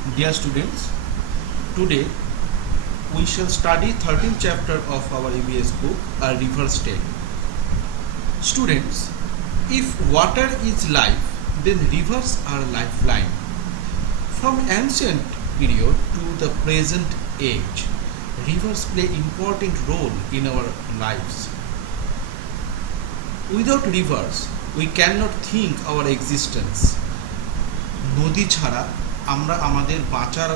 Dear students, today we shall study 13th chapter of our EBS book, A River's Tale. Students, if water is life, then rivers are lifeline. From ancient period to the present age, rivers play important role in our lives. Without rivers, we cannot think our existence. নদী ছাড়া আমরা আমাদের বাঁচার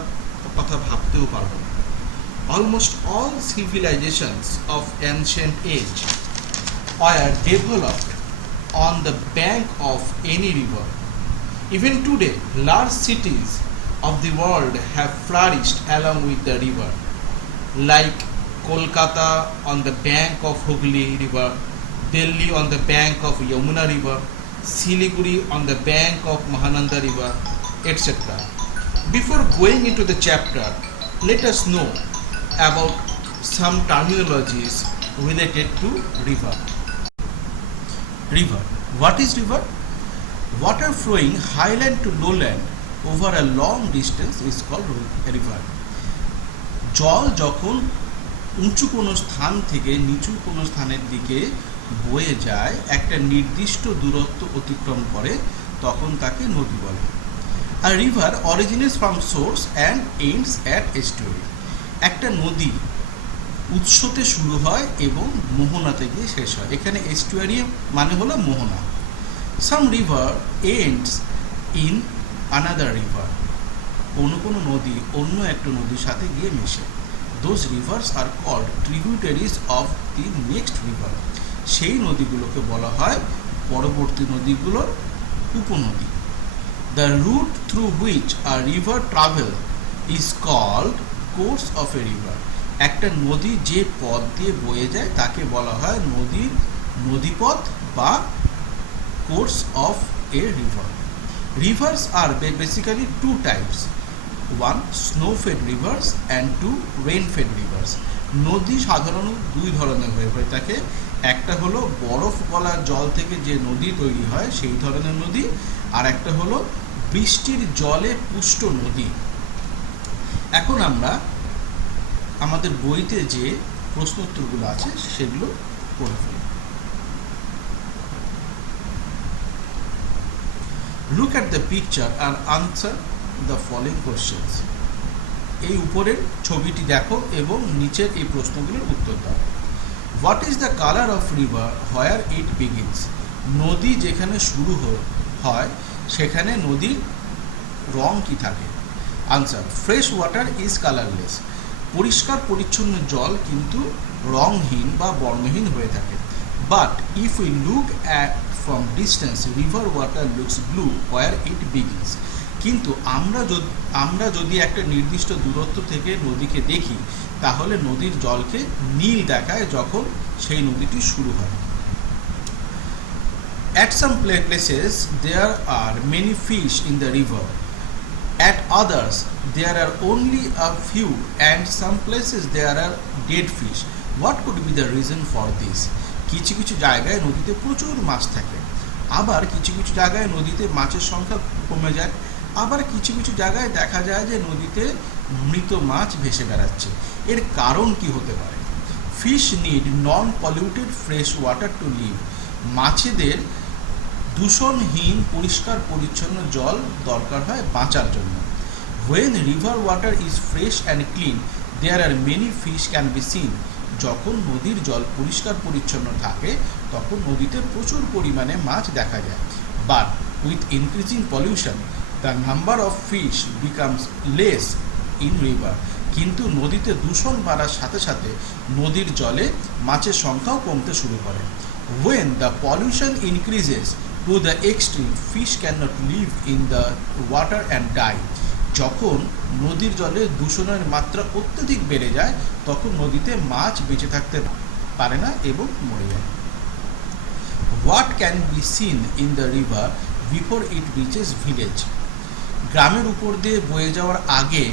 কথা ভাবতেও পারবো না। Almost all civilizations of ancient age were developed on the bank of any river. Even today, large cities of the world have flourished along with the river, like Kolkata on the bank of Hooghly River, Delhi on the bank of Yamuna River, Siliguri on the bank of Mahananda River, etc. Before going into the chapter, let us know about some terminologies related to river. River. What is river? Water flowing highland to lowland over a long distance is called a river. জল যখন উঁচু কোনো স্থান থেকে নিচু কোনো স্থানের দিকে বয়ে যায়, একটা নির্দিষ্ট দূরত্ব অতিক্রম করে, তখন তাকে নদী বলে। A river originates from source and ends at estuary. একটা নদী উৎসতে শুরু হয় এবং মোহনাতে গিয়ে শেষ হয়। এখানে এস্টুয়ারি মানে হলো মোহনা। Some river ends in another river. কোনো নদী অন্য একটা নদীর সাথে গিয়ে মেশে। Those rivers are called tributaries of the next river. সেই নদীগুলোকে বলা হয় পরবর্তী নদীগুলোর উপনদী। The route through which a river travel is called course of a river. একটা নদী যে পথ দিয়ে বয়ে যায় তাকে বলা হয় নদীপথ বা course of a river. Rivers are basically two types. One, snow-fed rivers and two, rain-fed rivers. নদী সাধারণত দুই ধরনের হয়ে থাকে। একটা হলো বরফ গলা জল থেকে যে নদী তৈরি হয় সেই ধরনের নদী, আর একটা হলো বৃষ্টির জলে পুষ্ট নদী। এখন আমরা আমাদের বইতে যে প্রশ্ন উত্তরগুলো আছে সেগুলো পড়ে ফেলি। Look at the picture and answer the following questions. এই উপরের ছবিটি দেখো এবং নিচের এই প্রশ্নগুলোর উত্তর দাও। What is the color of river where it begins? নদী যেখানে শুরু হয় সেখানে নদীর রং কি থাকে? Answer, fresh water is colourless. পরিষ্কার পরিচ্ছন্ন জল কিন্তু রংহীন বা বর্ণহীন হয়ে থাকে। But if we look at from distance river water looks blue where it begins. কিন্তু আমরা যদি একটা নির্দিষ্ট দূরত্ব থেকে নদীকে দেখি তাহলে নদীর জলকে নীল দেখায় যখন সেই নদীটি শুরু হয়। At some places there are many fish in the river. At others there are only a few, and some places there are dead fish. What could be the reason for this? কিছু কিছু জায়গায় নদীতে প্রচুর মাছ থাকে, আবার কিছু কিছু জায়গায় নদীতে মাছের সংখ্যা কমে যায়, আবার কিছু কিছু জায়গায় দেখা যায় যে নদীতে মৃত মাছ ভেসে বেড়াচ্ছে। এর কারণ কি হতে পারে? Fish need non polluted fresh water to live. মাছেদের দূষণহীন পরিষ্কার পরিচ্ছন্ন জল দরকার হয় বাঁচার জন্য। When river water is fresh and clean, there are many fish can be seen. যখন নদীর জল পরিষ্কার পরিচ্ছন্ন থাকে তখন নদীতে প্রচুর পরিমাণে মাছ দেখা যায়। But with increasing pollution, the number of fish becomes less in river. কিন্তু নদীতে দূষণ বাড়ার সাথে সাথে নদীর জলে মাছের সংখ্যাও কমতে শুরু করে। When the pollution increases to the extreme, fish cannot live in the water and die. যখন নদীর জলে দূষণের মাত্রা অত্যধিক বেড়ে যায় তখন নদীতে মাছ বেঁচে থাকতে পারে না এবং মরে যায়। What can be seen in the river before it reaches village? গ্রামের উপর দিয়ে বয়ে যাওয়ার আগে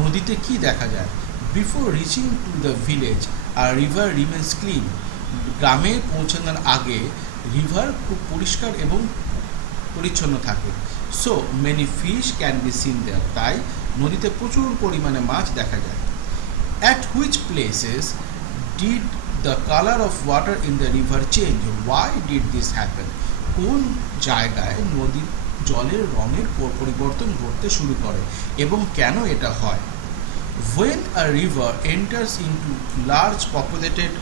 নদীতে কি দেখা যায়? Before reaching to the village, a river remains clean. গ্রামে পৌঁছানোর আগে রিভার খুব পরিষ্কার এবং পরিচ্ছন্ন থাকে। So many fish can be seen there, তাই নদীতে প্রচুর পরিমাণে মাছ দেখা যায়। At which places did the colour of water in the river change, why did this happen, কোন জায়গায় নদীর জলের রঙের পরিবর্তন ঘটতে শুরু করে এবং কেন এটা হয়। When a river enters into large populated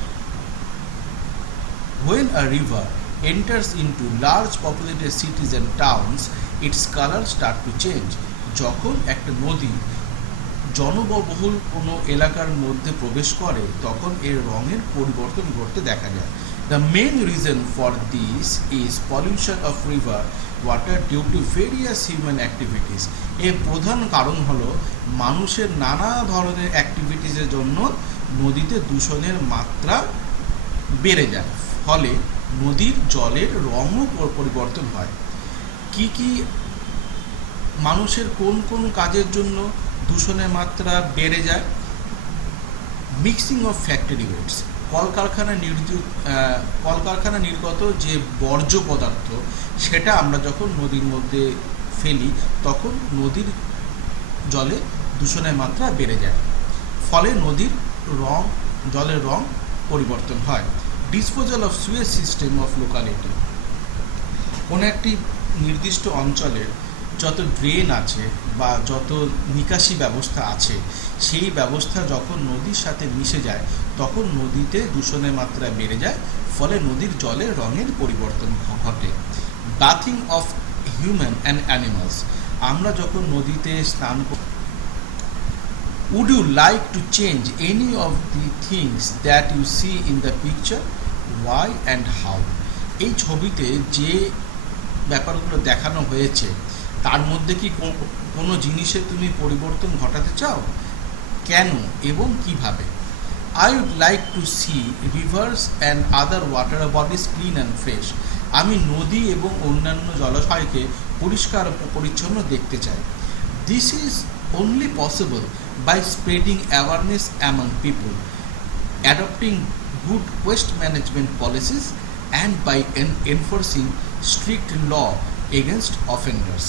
when a river enters into large populated cities and towns, its color start to change. যখন একটা নদী জনবহুল কোনো এলাকার মধ্যে প্রবেশ করে তখন এর রঙের পরিবর্তন ঘটতে দেখা যায়। The main reason for this is pollution of river water due to various human activities. এর প্রধান কারণ হলো মানুষের নানা ধরনের অ্যাক্টিভিটিসের জন্য নদীতে দূষণের মাত্রা বেড়ে যায়, ফলে নদীর জলের রঙও পরিবর্তন হয়। কি মানুষের কোন কোন কাজের জন্য দূষণের মাত্রা বেড়ে যায়? মিক্সিং অফ ফ্যাক্টরি ওয়েস্ট, কলকারখানা নির্গত যে বর্জ্য পদার্থ সেটা আমরা যখন নদীর মধ্যে ফেলি তখন নদীর জলে দূষণের মাত্রা বেড়ে যায়, ফলে নদীর জলের রং পরিবর্তন হয়। Disposal of Suez system of locality, কোনো একটি নির্দিষ্ট অঞ্চলের যত ড্রেন আছে বা যত নিকাশি ব্যবস্থা আছে সেই ব্যবস্থা যখন নদীর সাথে মিশে যায় তখন নদীতে দূষণের মাত্রা বেড়ে যায়, ফলে নদীর জলের রঙের পরিবর্তন ঘটে। Bathing of human and animals, আমরা যখন নদীতে স্নান করি। Would you like to change any of the things that you see in the picture? Why and how? এই ছবিতে যে ব্যাপারগুলো দেখানো হয়েছে তার মধ্যে কি কোনো জিনিসে তুমি পরিবর্তন ঘটাতে চাও, কেন এবং কিভাবে? I would like to see rivers and other water bodies clean and fresh. আমি নদী এবং অন্যান্য জলাশয়কে পরিষ্কার ও পরিচ্ছন্ন দেখতে চাই। This is only possible by spreading awareness among people, adopting good waste management policies, and by enforcing strict law against offenders.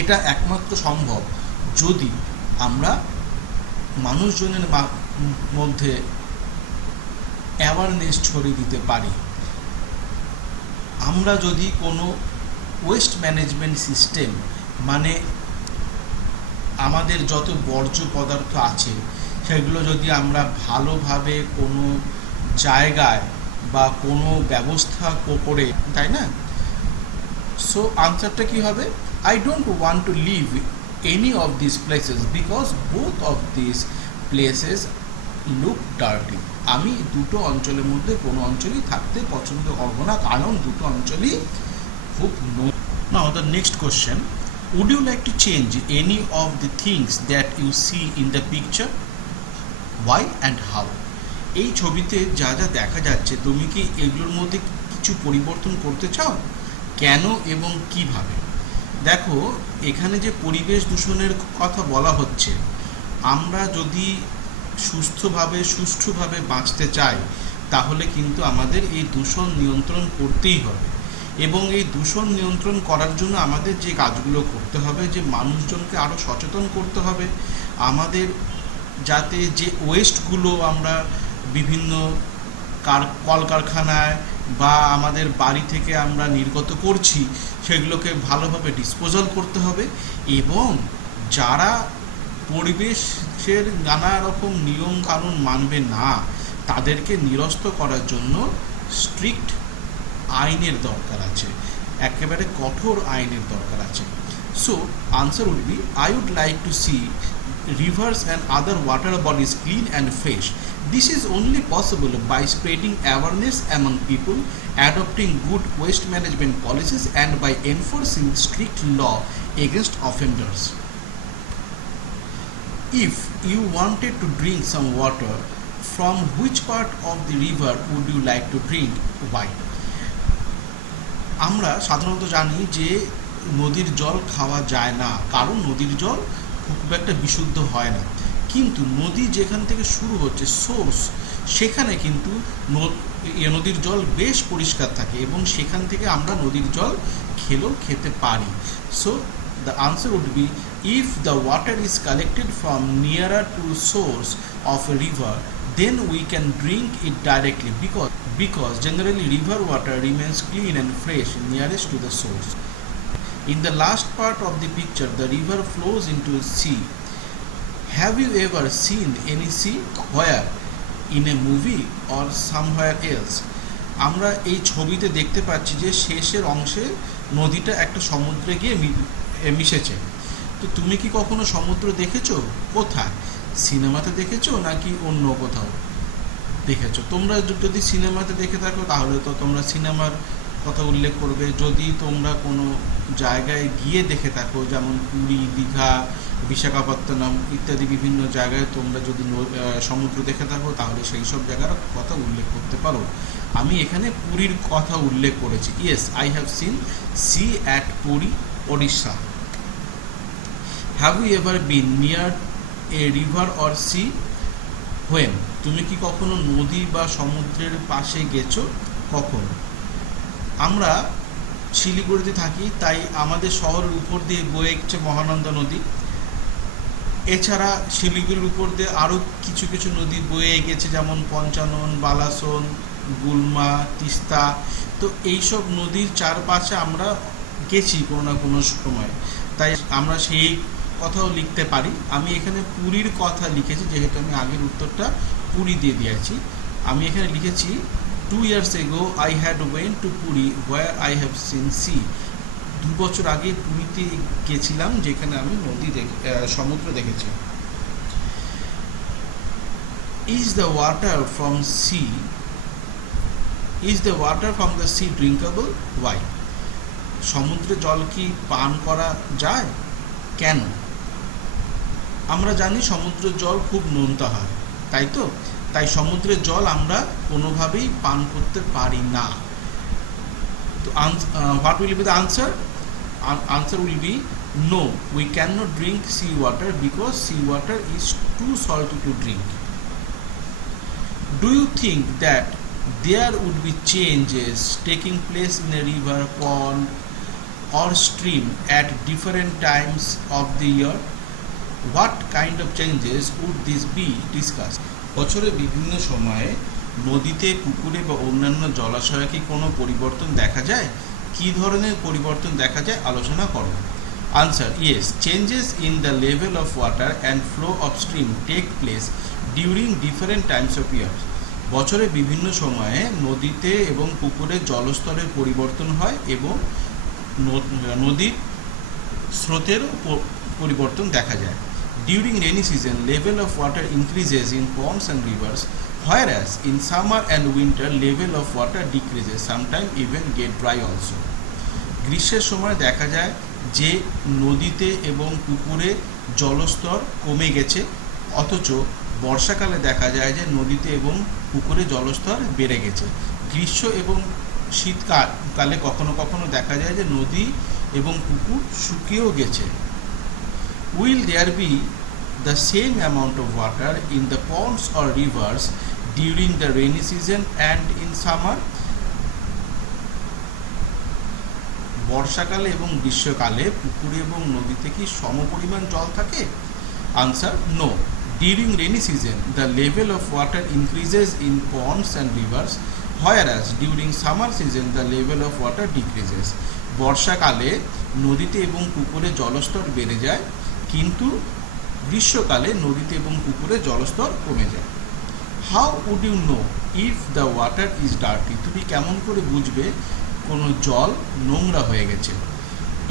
এটা একমাত্র সম্ভব যদি আমরা মানুষজনের মধ্যে অ্যাওয়ারনেস ছড়িয়ে দিতে পারি। আমরা যদি কোনো ওয়েস্ট ম্যানেজমেন্ট সিস্টেম, মানে আমাদের যত বর্জ্য পদার্থ আছে সেগুলো যদি আমরা ভালোভাবে কোনো জায়গায় বা কোনো ব্যবস্থা করে, তাই না? সো আনসারটা কী হবে? I don't want to live any of these places because both of these places look dirty. আমি দুটো অঞ্চলের মধ্যে কোনো অঞ্চলই থাকতে পছন্দ করব না, কারণ দুটো অঞ্চলই খুব নোংরা। Now the next question, would you like to change any of the things that you see in the picture? Why and how? এই ছবিতে যা যা দেখা যাচ্ছে তুমি কি এগুলোর মধ্যে কিছু পরিবর্তন করতে চাও, কেন এবং কিভাবে? দেখো, এখানে যে পরিবেশ দূষণের কথা বলা হচ্ছে, আমরা যদি সুষ্ঠুভাবে বাঁচতে চাই তাহলে কিন্তু আমাদের এই দূষণ নিয়ন্ত্রণ করতেই হবে। এবং এই দূষণ নিয়ন্ত্রণ করার জন্য আমাদের যে কাজগুলো করতে হবে, যে মানুষজনকে আরও সচেতন করতে হবে, আমাদের যাতে যে ওয়েস্টগুলো আমরা বিভিন্ন কলকারখানায় বা আমাদের বাড়ি থেকে আমরা নির্গত করছি সেগুলোকে ভালোভাবে ডিসপোজাল করতে হবে, এবং যারা পরিবেশের নানা রকম নিয়ম কানুন মানবে না তাদেরকে নিরস্ত করার জন্য স্ট্রিক্ট আইনের দরকার আছে, একেবারে কঠোর আইনের দরকার আছে। So answer would be, I would like to see rivers and other water bodies clean and fresh. This is only possible by spreading awareness among people, adopting good waste management policies, and by enforcing strict law against offenders. If you wanted to drink some water, from which part of the river would you like to drink? Why? আমরা সাধারণত জানি যে নদীর জল খাওয়া যায় না, কারণ নদীর জল খুব একটা বিশুদ্ধ হয় না, কিন্তু নদী যেখান থেকে শুরু হচ্ছে সোর্স, সেখানে কিন্তু নদীর জল বেশ পরিষ্কার থাকে এবং সেখান থেকে আমরা নদীর জল খেতে পারি। So the answer would be, if the water is collected from nearer to source of a river, then we can drink it directly, because generally river water remains clean and fresh nearest to the source. In the last part of the picture, the river flows into a sea. Have you ever seen any sea? Where? In a movie or somewhere else? আমরা এই ছবিতে দেখতে পাচ্ছি যে শেষের অংশে নদীটা একটা সমুদ্রে গিয়ে মিশেছে। তো তুমি কি কখনো সমুদ্র দেখেছো? কোথায়? সিনেমাতে দেখেছো নাকি অন্য কোথাও দেখেছো? তোমরা যদি সিনেমাতে দেখে থাকো তাহলে তো তোমরা সিনেমার কথা উল্লেখ করবে। যদি তোমরা কোনো জায়গায় গিয়ে দেখে থাকো, যেমন পুরী, দীঘা, বিশাখাপত্তনম ইত্যাদি বিভিন্ন জায়গায় তোমরা যদি সমুদ্র দেখে থাকো তাহলে সেই সব জায়গার কথা উল্লেখ করতে পারো। আমি এখানে পুরীর কথা উল্লেখ করেছি। Yes, I have seen sea at Puri, Odisha. Have you ever been near a river or sea? When? তুমি কি কখনো নদী বা সমুদ্রের পাশে গেছো? কখন? আমরা শিলিগুড়িতে থাকি, তাই আমাদের শহরের উপর দিয়ে বয়ে গেছে মহানন্দা নদী। এছাড়া শিলিগুড়ির উপর দিয়ে আরও কিছু কিছু নদী বয়ে গেছে, যেমন পঞ্চানন, বালাসন, গুলমা, তিস্তা। তো এইসব নদীর চারপাশে আমরা গেছি কোনো না কোনো সময়, তাই আমরা সেই কথাও লিখতে পারি। আমি এখানে পুরীর কথা লিখেছি, যেহেতু আমি আগের উত্তরটা পুরী দিয়ে দিয়েছি। আমি এখানে লিখেছি 2 years ago I had went to Puri where I have seen sea. 2 বছর আগে পুরীতে গেছিলাম, যেখানে আমি সমুদ্র দেখেছি। Is the water from the sea drinkable? Why? সমুদ্রের জল কি পান করা যায়? কেন? আমরা জানি সমুদ্রের জল খুব নোনতা হয়, তাই তো? তাই সমুদ্রের জল আমরা কোনোভাবেই পান করতে পারি না। তো what will be the answer? Answer will be no, we cannot drink sea water because sea water is too salty to drink. Do you think that there would be changes taking place in a river, pond or stream at different times of the year? What kind of changes would this be? Discuss. বছরের বিভিন্ন সময়ে নদীতে, পুকুরে বা অন্যান্য জলাশয়ে কি কোনো পরিবর্তন দেখা যায়? কী ধরনের পরিবর্তন দেখা যায় আলোচনা করো। Answer: yes, changes in the level of water and flow of stream take place during different times of year. বছরে বিভিন্ন সময়ে নদীতে এবং পুকুরে জলস্তরের পরিবর্তন হয় এবং নদীর স্রোতের পরিবর্তন দেখা যায়। During rainy season, level of water increases in ponds and rivers, whereas in summer and winter, level of water decreases, sometimes even get dry also. গ্রীষ্মের সময় দেখা যায় যে নদীতে এবং পুকুরে জলস্তর কমে গেছে, অথচ বর্ষাকালে দেখা যায় যে নদীতে এবং পুকুরে জলস্তর বেড়ে গেছে। গ্রীষ্ম এবং শীতকালে কখনো কখনো দেখা যায় যে নদী এবং পুকুর শুকিয়েও গেছে। Will there be the same amount of water in the ponds or rivers during the rainy season and in summer? বর্ষাকালে এবং গ্রীষ্মকালে পুকুরে এবং নদীতে কি সমপরিমাণ জল থাকে? Answer: no. During rainy season, the level of water increases in ponds and rivers, whereas during summer season, the level of water decreases. বর্ষাকালে নদীতে এবং পুকুরে জলস্তর বেড়ে যায়, কিন্তু গ্রীষ্মকালে নদীতে এবং পুকুরে জলস্তর কমে যায়। How would you know if the water is dirty? তুমি কেমন করে বুঝবে কোনো জল নোংরা হয়ে গেছে?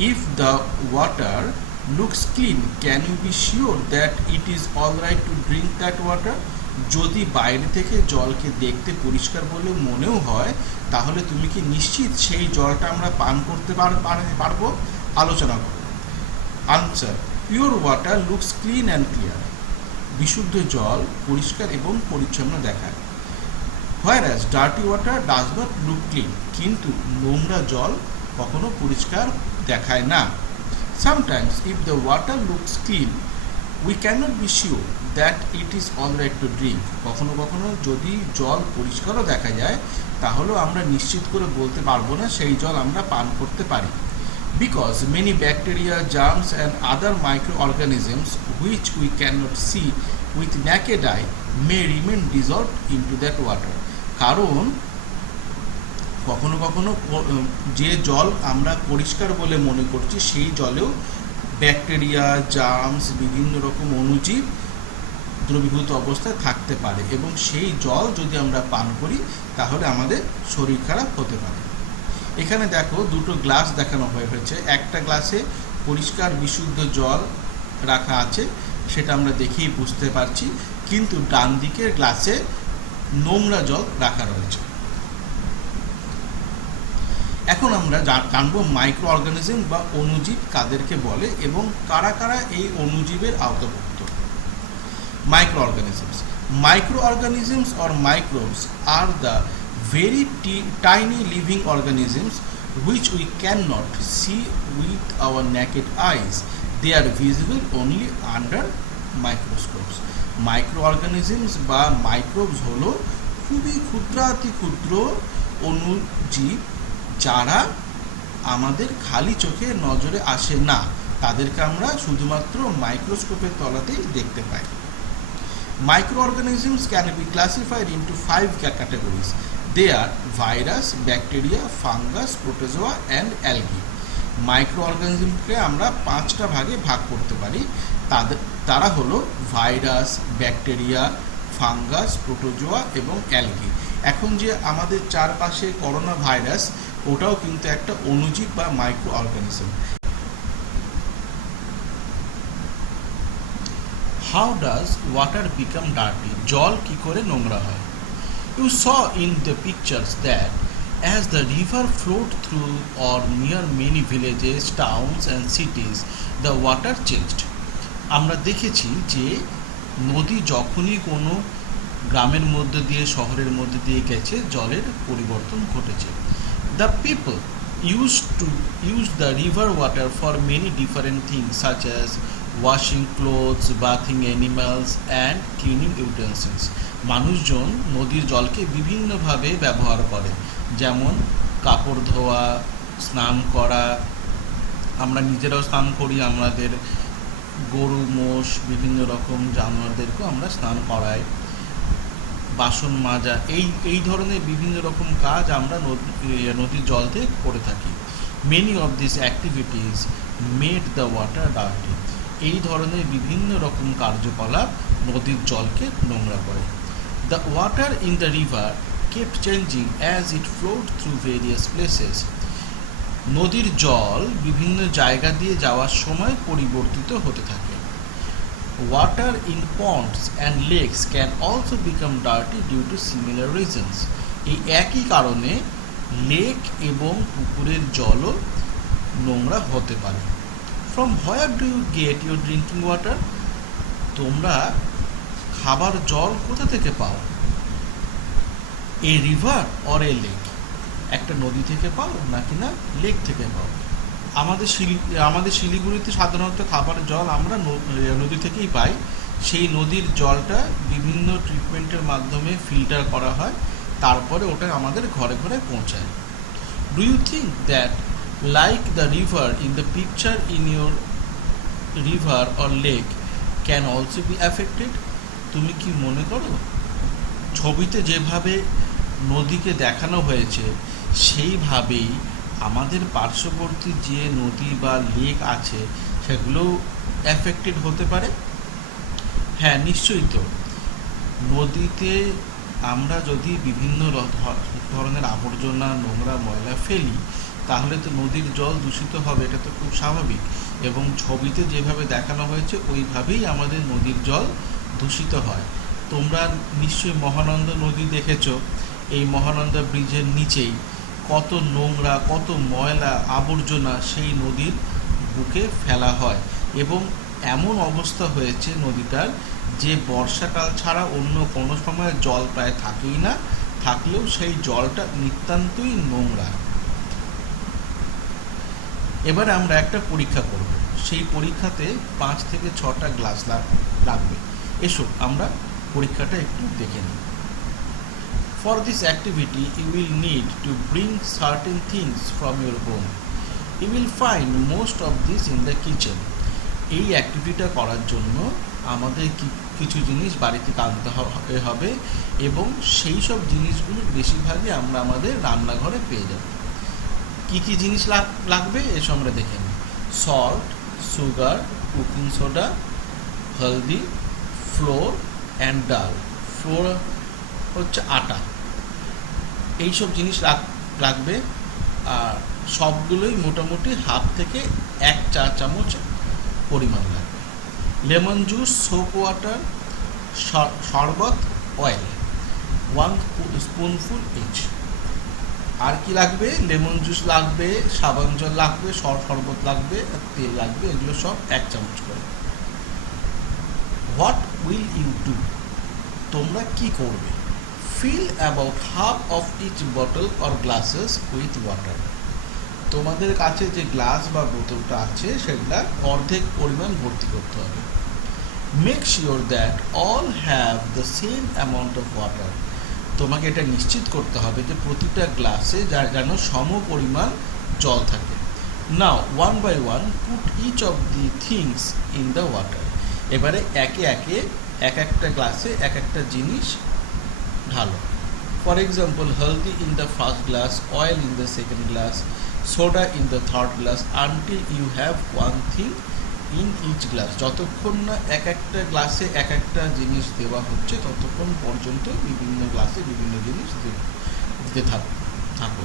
If the water looks clean, can you be sure that it is all right to drink that water? যদি বাইরে থেকে জলকে দেখতে পরিষ্কার বলে মনেও হয়, তাহলে তুমি কি নিশ্চিত সেই জলটা আমরা পান করতে পারবো? আলোচনা করো। Answer: pure water looks clean and clear. বিশুদ্ধ জল পরিষ্কার এবং পরিচ্ছন্ন দেখায়। Whereas dirty water does not look clean, কিন্তু নোংরা জল কখনো পরিষ্কার দেখায় না। Sometimes if the water looks clean we can't be sure that it is all right to drink. কখনো কখনো যদি জল পরিষ্কারও দেখা যায়, তাহলেও আমরা নিশ্চিত করে বলতে পারবো না সেই জল আমরা পান করতে পারি। Because many bacteria, germs and other microorganisms which we can't see with naked eye may remain dissolved into that water. কারণ কখনো কখনো যে জল আমরা পরিষ্কার বলে মনে করছি সেই জলেও ব্যাকটেরিয়া, জার্মস, বিভিন্ন রকম অণুজীব দ্রবীভূত অবস্থায় থাকতে পারে, এবং সেই জল যদি আমরা পান করি তাহলে আমাদের শরীর খারাপ হতে পারে। এখানে দেখো দুটো গ্লাস দেখানো হয়েছে। একটা গ্লাসে পরিষ্কার বিশুদ্ধ জল রাখা আছে, সেটা আমরা দেখেই বুঝতে পারছি, কিন্তু ডান দিকের গ্লাসে নোংরা জল রাখা রয়েছে। এখন আমরা জানবো মাইক্রো অর্গানিজম বা অণুজীব কাদেরকে বলে এবং কারা কারা এই অণুজীবের আওতাভুক্ত। Microorganisms or microbes are the very tiny living organisms which we cannot see with our naked eyes. They are visible only under microscopes. Microorganisms বা microbes হলো খুবই ক্ষুদ্রাতি ক্ষুদ্র অণুজীব যারা আমাদের খালি চোখে নজরে আসে না, তাদেরকে আমরা শুধুমাত্র মাইক্রোস্কোপের তলাতেই দেখতে পাই। Microorganisms can be classified into 5 categories. They are virus, bacteria, fungus, protozoa and algae. মাইক্রোঅর্গানিজমকে আমরা 5টা ভাগে ভাগ করতে পারি। তারা হলো ভাইরাস, ব্যাকটেরিয়া, ফাঙ্গাস, প্রোটোজোয়া এবং অ্যালগি। এখন যে আমাদের চারপাশে করোনা ভাইরাস, ওটাও কিন্তু একটা অণুজীব বা micro organism. How does water become dirty? জল কি করে নোংরা হয়? You saw in the pictures that as the river flowed through or near many villages, towns and cities, the water changed. আমরা দেখেছি যে নদী যখনই কোনো গ্রামের মধ্যে দিয়ে, শহরের মধ্যে দিয়ে গেছে, জলের পরিবর্তন ঘটেছে। The people used to use the river water for many different things such as washing clothes, bathing animals and cleaning utensils. মানুষজন নদীর জলকে বিভিন্নভাবে ব্যবহার করে, যেমন কাপড় ধোয়া, স্নান করা, আমরা নিজেরাও স্নান করি, আমাদের গরু, মোষ, বিভিন্ন রকম জানোয়ারদেরকেও আমরা স্নান করাই, বাসন মাজা, এই ধরনের বিভিন্ন রকম কাজ আমরা নদীর জল দিয়ে করে থাকি। Many of this activities made the water dirty. এই ধরনের বিভিন্ন রকম কার্যকলাপ নদীর জলকে নোংরা করে। The water in the river kept changing as it flood through various places. নদীর জল বিভিন্ন জায়গা দিয়ে যাওয়ার সময় পরিবর্তিত হতে থাকে। Water in ponds and lakes can also become dirty due to similar reasons. এই একই কারণে লেক এবং পুকুরের জলও নোংরা হতে পারে। From where do you get your drinking water? তোমরা খাবার জল কোথা থেকে পাও? A river or a lake? একটা নদী থেকে পাও নাকি না লেক থেকে পাও? আমাদের শিলিগুড়িতে সাধারণত খাবারের জল আমরা নদী থেকেই পাই। সেই নদীর জলটা বিভিন্ন ট্রিটমেন্টের মাধ্যমে ফিল্টার করা হয়, তারপরে ওটা আমাদের ঘরে ঘরে পৌঁছায়। Do you think that like the river in the picture in your river or lake can also be affected? তুমি কি মনে করো ছবিতে যেভাবে নদীকে দেখানো হয়েছে সেইভাবেই আমাদের পার্শ্ববর্তী যে নদী বা লেক আছে সেগুলো অ্যাফেক্টেড হতে পারে? হ্যাঁ, নিশ্চয়ই। তো নদীতে আমরা যদি বিভিন্ন ধরনের আবর্জনা, নোংরা, ময়লা ফেলি, তাহলে তো নদীর জল দূষিত হবে, এটা তো খুব স্বাভাবিক। এবং ছবিতে যেভাবে দেখানো হয়েছে ওইভাবেই আমাদের নদীর জল দূষিত হয়। তোমরা নিশ্চয়ই মহানন্দা নদী দেখেছো। এই মহানন্দা ব্রিজের নিচেই কত নোংরা, কত ময়লা, আবর্জনা সেই নদীর বুকে ফেলা হয়, এবং এমন অবস্থা হয়েছে নদীটার যে বর্ষাকাল ছাড়া অন্য কোনো সময় জল প্রায় থাকেই না, থাকলেও সেই জলটা নিতান্তই নোংরা। এবারে আমরা একটা পরীক্ষা করব, সেই পরীক্ষাতে 5 থেকে 6টা গ্লাস লাগবে। এসো আমরা পরীক্ষাটা একটু দেখে নিই। For this activity you will need to bring certain things from your home. You will find most of this in the kitchen. এই অ্যাক্টিভিটিটা করার জন্য আমাদের কিছু জিনিস বাড়ি থেকে আনতে হবে এবং সেই সব জিনিসগুলোর বেশিরভাগই আমরা আমাদের রান্নাঘরে পেয়ে যাব। কি কি জিনিস লাগবে এসব আমরা দেখে নিই। Salt, sugar, cooking soda, haldi, floor and ডাল। ফ্লোর হচ্ছে আটা। এইসব জিনিস লাগবে, আর সবগুলোই মোটামুটি হাফ থেকে 1 চা চামচ পরিমাণ লাগবে। লেমন জুস, সোপ ওয়াটার, শরবত, অয়েল 1 স্পুনফুল ইচ। আর কি লাগবে? লেমন জুস লাগবে, সাবান জল লাগবে, শরবত লাগবে, আর তেল লাগবে। এগুলো সব 1 চামচ করে। What will you do? তোমরা কি করবে? Fill about half of each bottle or glasses with water. তোমাদের কাছে যে গ্লাস বা বোতলটা আছে সেগুলা অর্ধেক পরিমাণ ভর্তি করতে হবে। Make sure that all have the same amount of water. তোমাকে এটা নিশ্চিত করতে হবে যে প্রতিটা গ্লাসে যেন সম পরিমাণ জল থাকে। Now 1 by 1 put each of the things in the water. এবারে একে একে এক একটা গ্লাসে এক একটা জিনিস ঢালো। For example, haldi in the first glass, oil in the second glass, soda in the third glass, until you have 1 thing in each glass. যতক্ষণ না এক একটা গ্লাসে এক একটা জিনিস দেওয়া হচ্ছে ততক্ষণ পর্যন্ত বিভিন্ন গ্লাসে বিভিন্ন জিনিস দিতে থাকো।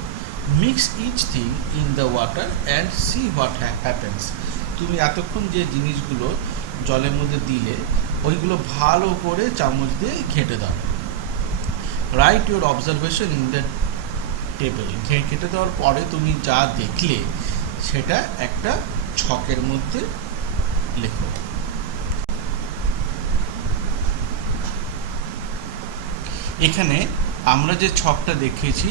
Mix each thing in the water and see what happens. তুমি এতক্ষণ যে জিনিসগুলো জলের মধ্যে দিলে ওইগুলো ভালো করে চামচ দিয়ে ঘেঁটে দাও। Right your observation in the table. ঘেঁটে দেওয়ার পরে তুমি যা দেখলে সেটা একটা ছকের মধ্যে লেখো। এখানে আমরা যে ছকটা দেখিয়েছি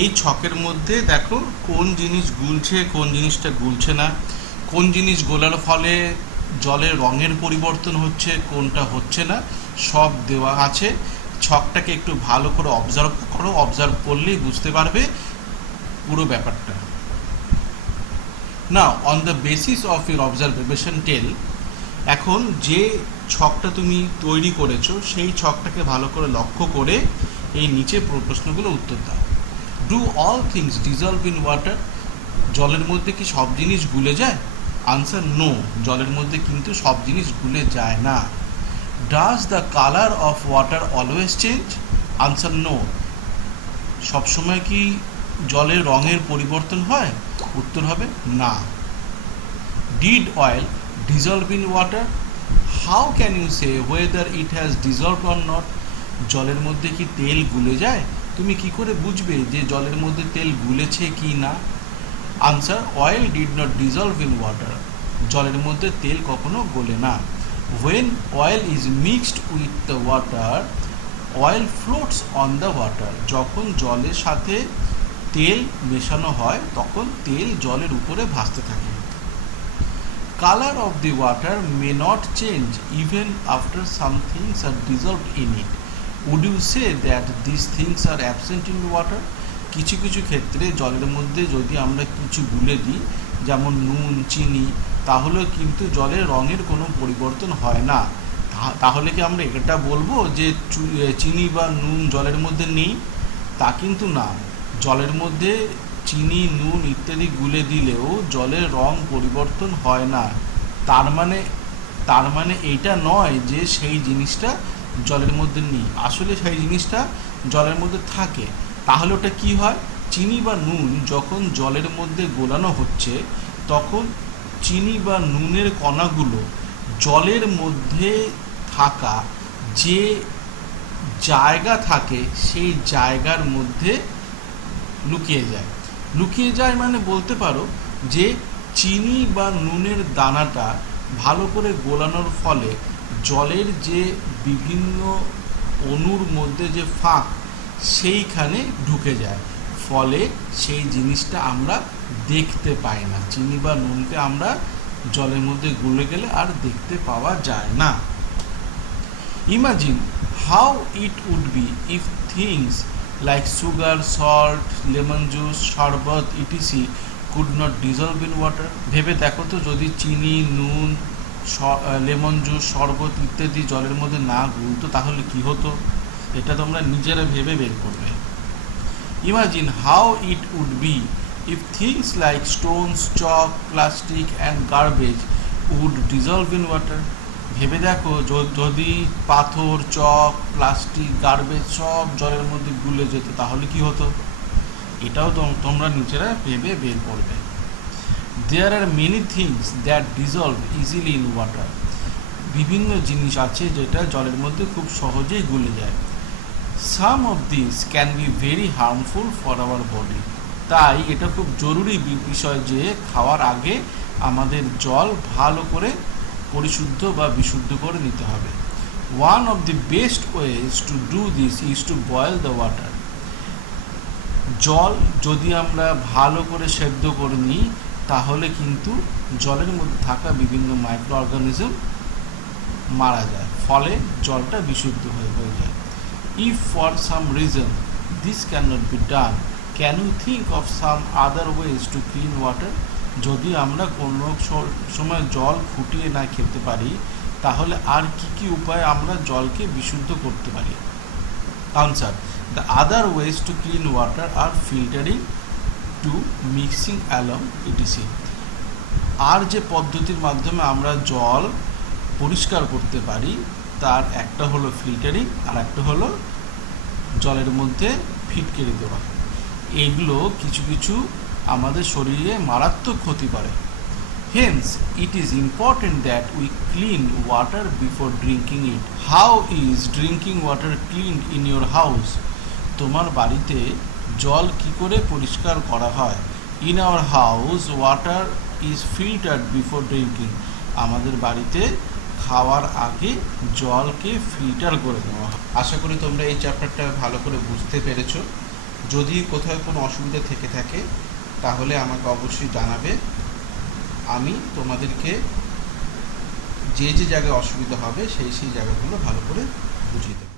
এই ছকের মধ্যে দেখো কোন জিনিস গুলছে, কোন জিনিসটা গুলছে না, কোন জিনিস গোলার ফলে জলের রঙের পরিবর্তন হচ্ছে, কোনটা হচ্ছে না, সব দেওয়া আছে। ছকটাকে একটু ভালো করে অবজার্ভ করো, অবজার্ভ করলেই বুঝতে পারবে পুরো ব্যাপারটা। Now on the basis of your observation tell. এখন যে ছকটা তুমি তৈরি করেছো সেই ছকটাকে ভালো করে লক্ষ্য করে এই নিচে প্রশ্নগুলো উত্তর দাও। Do all things dissolved in water? জলের মধ্যে কি সব জিনিস গুলে যায়? আনসার নো, জলের মধ্যে কিন্তু সব জিনিস গুলে যায় না। Does the colour of water always change? Answer no, সবসময় কি জলের রঙের পরিবর্তন হয়? উত্তর হবে না। Did oil dissolve in water? How can you say whether it has dissolved or not? জলের মধ্যে কি তেল গুলে যায়? তুমি কি করে বুঝবে যে জলের মধ্যে তেল গুলেছে কি না? Answer, oil did not dissolve in water. জলের মধ্যে তেল কখনো গলে না। When oil is mixed with the water, oil floats on the water. যখন জলের সাথে তেল মেশানো হয় তখন তেল জলের উপরে ভাসতে থাকে। Color of the water may not change even after some things are dissolved in it. Would you say that these things are absent in water? কিছু কিছু ক্ষেত্রে জলের মধ্যে যদি আমরা কিছু গুলে দিই, যেমন নুন, চিনি, তাহলে কিন্তু জলের রঙের কোনো পরিবর্তন হয় না। তাহলে কি আমরা এটা বলবো যে চিনি বা নুন জলের মধ্যে নেই? তা কিন্তু না। জলের মধ্যে চিনি, নুন ইত্যাদি গুলে দিলেও জলের রং পরিবর্তন হয় না। তার মানে এইটা নয় যে সেই জিনিসটা জলের মধ্যে নেই। আসলে সেই জিনিসটা জলের মধ্যে থাকে। তাহলে ওটা কি হয়? চিনি বা নুন যখন জলের মধ্যে গোলানো হচ্ছে তখন চিনি বা নুনের কণাগুলো জলের মধ্যে থাকা যে জায়গা থাকে সেই জায়গার মধ্যে লুকিয়ে যায় মানে বলতে পারো যে চিনি বা নুনের দানাটা ভালো করে গোলানোর ফলে জলের যে বিভিন্ন অণুর মধ্যে যে ফাঁক সেইখানে ঢুকে যায়, ফলে সেই জিনিসটা আমরা দেখতে পাই না। চিনি বা নুনকে আমরা জলের মধ্যে গুলে গেলে আর দেখতে পাওয়া যায় না। Imagine how it would be if things like sugar, salt, lemon juice, sharbat etc could not dissolve in water. ভেবে দেখো তো, যদি চিনি, নুন, লেমন জুস, শরবত ইত্যাদি জলের মধ্যে না গুলতো তাহলে কি হতো? এটা তোমরা নিজেরা ভেবে বের করবে। Imagine how it would be if things like stones, chalk, plastic and garbage would dissolve in water. ভেবে দেখো, যদি পাথর, চক, প্লাস্টিক, গার্বেজ সব জলের মধ্যে গুলে যেত তাহলে কি হতো? এটাও তোমরা নিজেরা ভেবে বের করবে। There are many things that dissolve easily in water. বিভিন্ন জিনিস আছে যেটা জলের মধ্যে খুব সহজেই গুলে যায়। Some of this can be very harmful for our body. তাই এটা খুব জরুরি বিষয় যে খাওয়ার আগে আমাদের জল ভালো করে পরিশুদ্ধ বা বিশুদ্ধ করে নিতে হবে। One of the best ways to do this is to boil the water. জল যদি আমরা ভালো করে সেদ্ধ করে নিই তাহলে কিন্তু জলের মধ্যে থাকা বিভিন্ন মাইক্রো অর্গানিজম মারা যায়, ফলে জলটা বিশুদ্ধ হয়ে যায়। If for some reason this can not be done, can you think of some other ways to clean water? যদি আমরা কোনো সময় জল ফুটিয়ে না খেতে পারি তাহলে আর কি উপায়ে আমরা জলকে বিশুদ্ধ করতে পারি? Answer: The other ways to clean water are filtering, to mixing along etc. আর যে পদ্ধতির মাধ্যমে আমরা জল পরিষ্কার করতে পারি তার একটা হলো ফিল্টারিং আর একটা হলো জলের মধ্যে ফিটকিরি দেওয়া। এগুলো কিছু আমাদের শরীরে মারাত্মক ক্ষতি করে। Hence, it is important that we clean water before drinking it. How is drinking water cleaned in your house? তোমার বাড়িতে জল কি করে পরিষ্কার করা হয়? In our house, water is filtered before drinking. আমাদের বাড়িতে খাওয়ার আগে জলকে ফিল্টার করে দেওয়া হয়। আশা করি তোমরা এই চ্যাপ্টারটা ভালো করে বুঝতে পেরেছো। যদি কোথাও কোনো অসুবিধা থেকে থাকে তাহলে আমাকে অবশ্যই জানাবে। আমি তোমাদেরকে যে জায়গায় অসুবিধা হবে সেই জায়গাগুলো ভালো করে বুঝিয়ে দেবো।